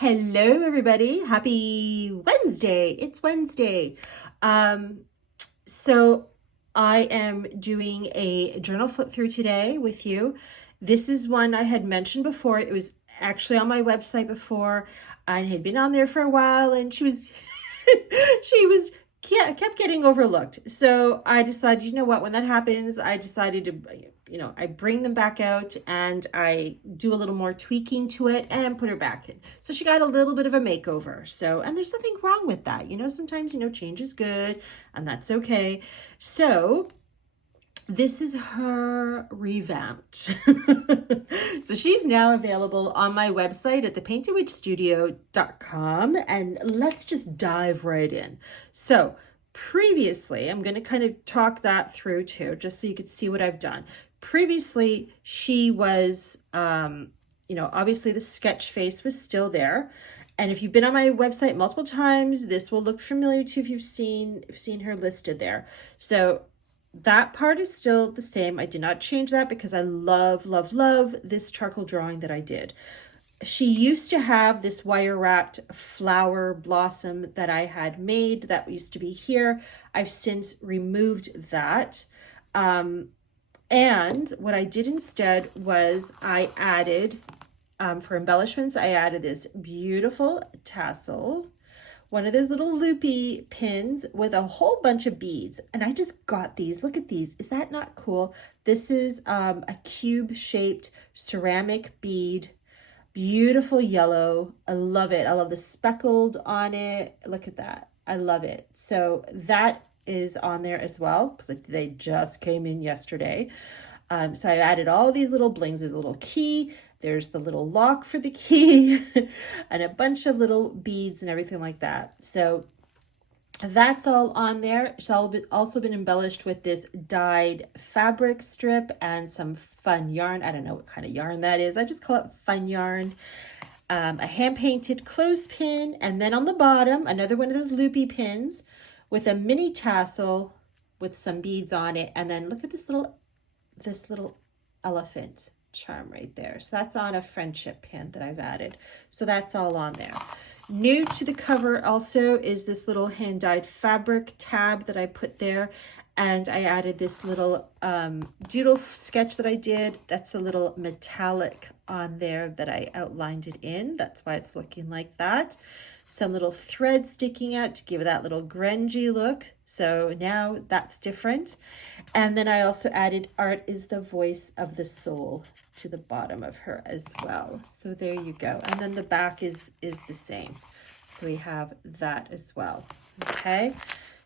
Hello, everybody. Happy Wednesday. It's Wednesday. So I am doing a journal flip through today with you. This is one I had mentioned before. It was actually on my website before and had been on there for a while, and she was kept getting overlooked. So I decided, you know what, when that happens, I decided to, I bring them back out and I do a little more tweaking to it and put her back in. So she got a little bit of a makeover. So, and there's nothing wrong with that. Sometimes, change is good and that's okay. So this is her revamped. So she's now available on my website at thepaintedwitchstudio.com, and let's just dive right in. So previously, I'm going to kind of talk that through too, just so you could see what I've done. Previously, she was, obviously the sketch face was still there. And if you've been on my website multiple times, this will look familiar to you if you've seen her listed there. So that part is still the same. I did not change that because I love, love, love this charcoal drawing that I did. She used to have this wire wrapped flower blossom that I had made that used to be here. I've since removed that. And what I did instead was I added, for embellishments, I added this beautiful tassel, one of those little loopy pins with a whole bunch of beads. And I just got these. Look at these. Is that not cool? This is a cube shaped ceramic bead. Beautiful yellow. I love it. I love the speckled on it. Look at that. I love it. So that is on there as well because they just came in yesterday. So I added all these little blings. There's a little key. There's the little lock for the key and a bunch of little beads and everything like that. So that's all on there. It's also been embellished with this dyed fabric strip and some fun yarn. I don't know what kind of yarn that is. I just call it fun yarn. A hand-painted clothespin, and then on the bottom, another one of those loopy pins with a mini tassel with some beads on it. And then look at this little elephant charm right there. So that's on a friendship pin that I've added. So that's all on there. New to the cover also is this little hand-dyed fabric tab that I put there. And I added this little doodle sketch that I did. That's a little metallic on there that I outlined it in. That's why it's looking like that. Some little thread sticking out to give it that little grungy look. So now that's different. And then I also added art is the voice of the soul to the bottom of her as well. So there you go. And then the back is the same. So we have that as well. Okay.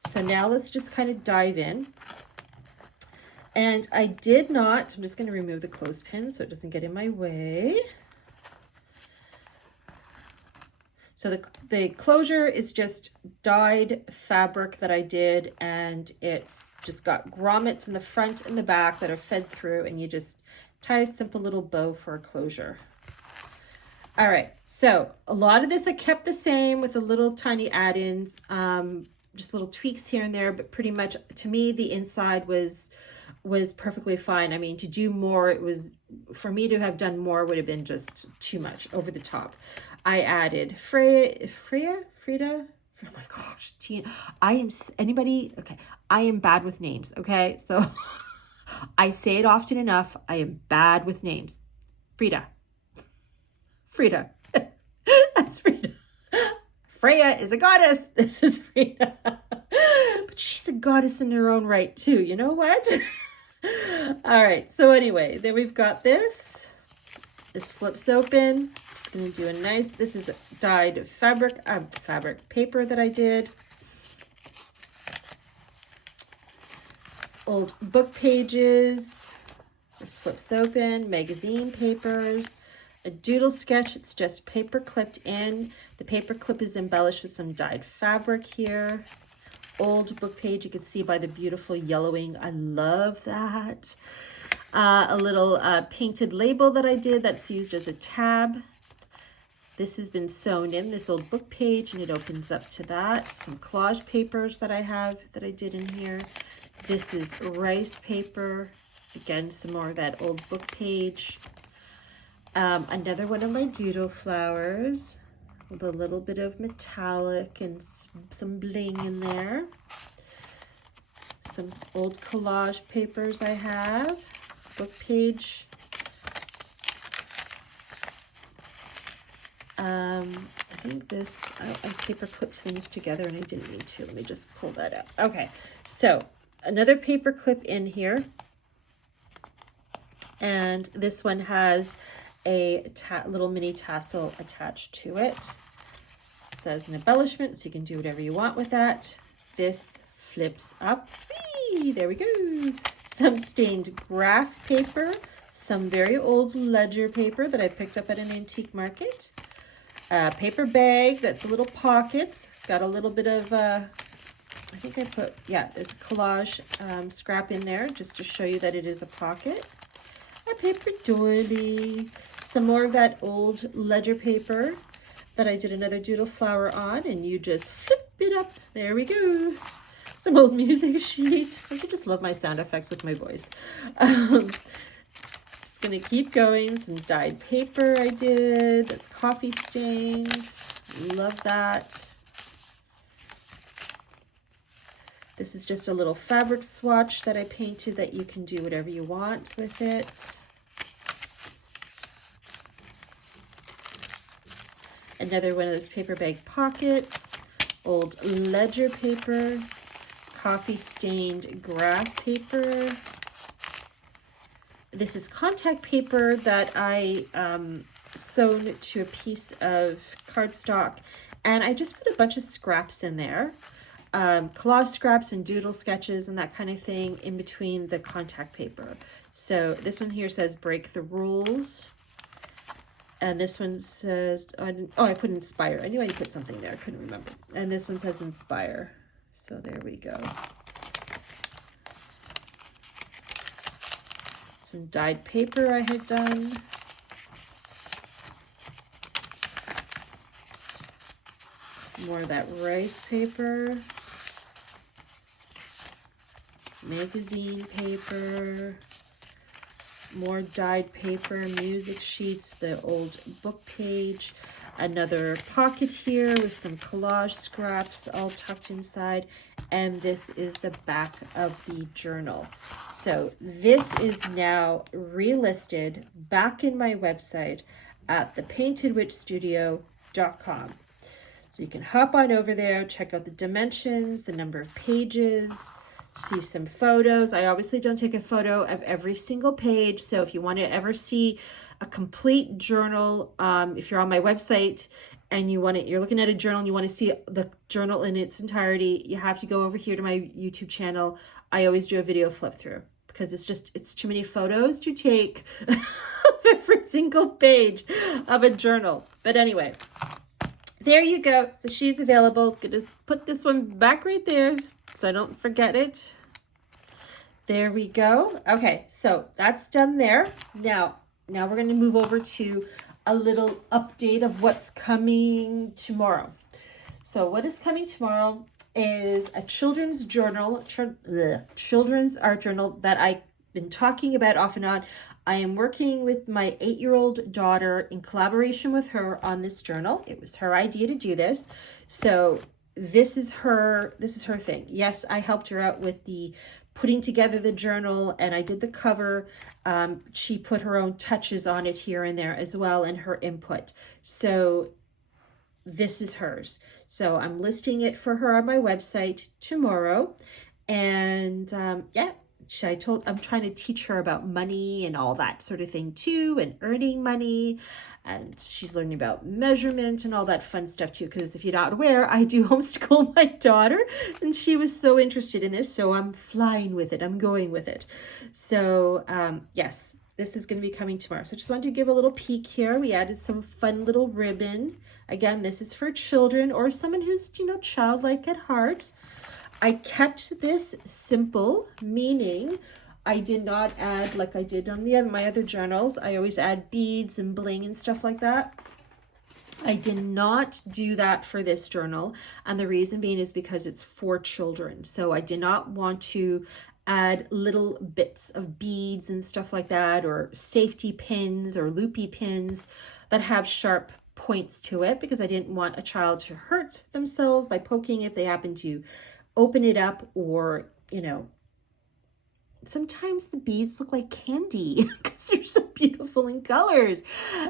So now let's just kind of dive in. And I did not, I'm just going to remove the clothespin so it doesn't get in my way. So the closure is just dyed fabric that I did, and it's just got grommets in the front and the back that are fed through, and you just tie a simple little bow for a closure. All right, so a lot of this I kept the same with a little tiny add-ins, just little tweaks here and there, but pretty much to me the inside was perfectly fine. I mean, to do more, for me to have done more would have been just too much, over the top. I added Frida. Oh my gosh, Tina. Okay, I am bad with names, okay? So I say it often enough. I am bad with names. Frida. That's Frida. Freya is a goddess. This is Frida. But she's a goddess in her own right too. You know what? All right. So anyway, then we've got this. This flips open. Just going to do a nice, this is dyed fabric paper that I did. Old book pages. This flips open. Magazine papers. A doodle sketch. It's just paper clipped in. The paper clip is embellished with some dyed fabric here. Old book page. You can see by the beautiful yellowing. I love that. A little painted label that I did that's used as a tab. This has been sewn in, this old book page, and it opens up to that. Some collage papers that I have that I did in here. This is rice paper. Again, some more of that old book page. Another one of my doodle flowers. with a little bit of metallic and some bling in there. Some old collage papers I have, book page. I think this, I paper clipped things together and I didn't mean to. Let me just pull that out. Okay, so another paper clip in here. And this one has a little mini tassel attached to it. It says an embellishment, so you can do whatever you want with that. This flips up. Whee! There we go. Some stained graph paper, some very old ledger paper that I picked up at an antique market. A paper bag that's a little pocket. It's got a little bit of, I think I put, yeah, there's a collage scrap in there just to show you that it is a pocket. A paper doily, some more of that old ledger paper that I did another doodle flower on, and you just flip it up. There we go. Some old music sheet. I just love my sound effects with my voice. Just gonna keep going. Some dyed paper I did. That's coffee stained. Love that. This is just a little fabric swatch that I painted that you can do whatever you want with it. Another one of those paper bag pockets, old ledger paper, coffee stained graph paper. This is contact paper that I sewn to a piece of cardstock, and I just put a bunch of scraps in there. Collage scraps and doodle sketches and that kind of thing in between the contact paper. So this one here says break the rules. And this one says, I put inspire. I knew I put something there. I couldn't remember. And this one says inspire. So there we go. Some dyed paper I had done. More of that rice paper. Magazine paper. More dyed paper, music sheets, the old book page, another pocket here with some collage scraps all tucked inside, and this is the back of the journal. So this is now relisted back in my website at thepaintedwitchstudio.com. So you can hop on over there, check out the dimensions, the number of pages, see some photos. I obviously don't take a photo of every single page, so if you want to ever see a complete journal, if you're on my website and you're looking at a journal and you want to see the journal in its entirety, you have to go over here to my YouTube channel. I always do a video flip through because it's too many photos to take of every single page of a journal. But anyway, there you go. So she's available. Gonna put this one back right there so I don't forget it. There we go. Okay, so that's done there. Now we're going to move over to a little update of what's coming tomorrow. So what is coming tomorrow is a children's journal, children's art journal that I've been talking about off and on. I am working with my 8-year-old daughter in collaboration with her on this journal. It was her idea to do this. So this is her thing. Yes, I helped her out with the putting together the journal, and I did the cover. She put her own touches on it here and there as well, and her input. So this is hers. So I'm listing it for her on my website tomorrow. And yeah, I'm trying to teach her about money and all that sort of thing too, and earning money. And she's learning about measurement and all that fun stuff too, because if you're not aware, I do homeschool my daughter, and she was so interested in this, so I'm flying with it. I'm going with it. So yes, this is going to be coming tomorrow. So I just wanted to give a little peek here. We added some fun little ribbon. Again, this is for children or someone who's, childlike at heart. I kept this simple, meaning I did not add, like I did on my other journals. I always add beads and bling and stuff like that. I did not do that for this journal. And the reason being is because it's for children. So I did not want to add little bits of beads and stuff like that, or safety pins or loopy pins that have sharp points to it because I didn't want a child to hurt themselves by poking if they happen to open it up, or, you know, sometimes the beads look like candy because they're so beautiful in colors,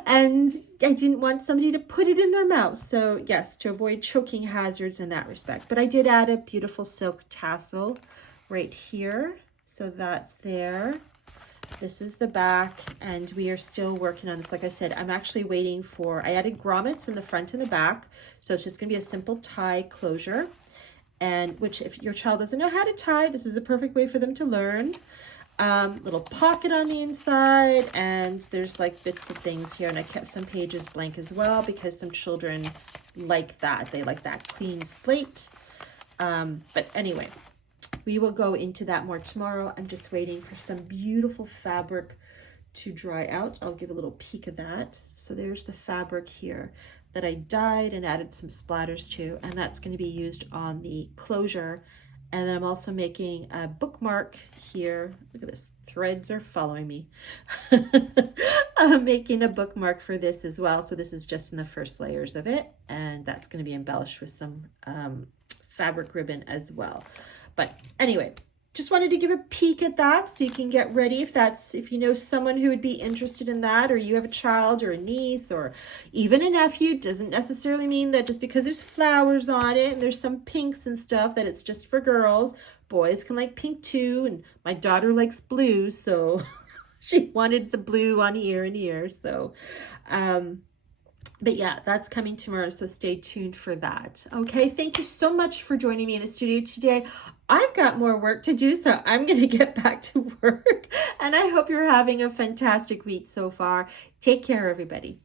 and I didn't want somebody to put it in their mouth. So yes, to avoid choking hazards in that respect. But I did add a beautiful silk tassel right here, so that's there. This is the back, and we are still working on this. Like I said, I'm actually waiting for, I added grommets in the front and the back, so it's just going to be a simple tie closure. And which, if your child doesn't know how to tie, this is a perfect way for them to learn. Little pocket on the inside, and there's like bits of things here, and I kept some pages blank as well because some children like that. They like that clean slate. But anyway, we will go into that more tomorrow. I'm just waiting for some beautiful fabric to dry out. I'll give a little peek of that. So there's the fabric here that I dyed and added some splatters to, and that's going to be used on the closure. And then I'm also making a bookmark here. Look at this, threads are following me. I'm making a bookmark for this as well. So this is just in the first layers of it, and that's going to be embellished with some fabric ribbon as well. But anyway, just wanted to give a peek at that so you can get ready if you know someone who would be interested in that, or you have a child or a niece or even a nephew. Doesn't necessarily mean that just because there's flowers on it and there's some pinks and stuff that it's just for girls. Boys can like pink too, and my daughter likes blue, so she wanted the blue on ear and ear. So but yeah, that's coming tomorrow, so stay tuned for that. Okay, thank you so much for joining me in the studio today. I've got more work to do, so I'm going to get back to work. And I hope you're having a fantastic week so far. Take care, everybody.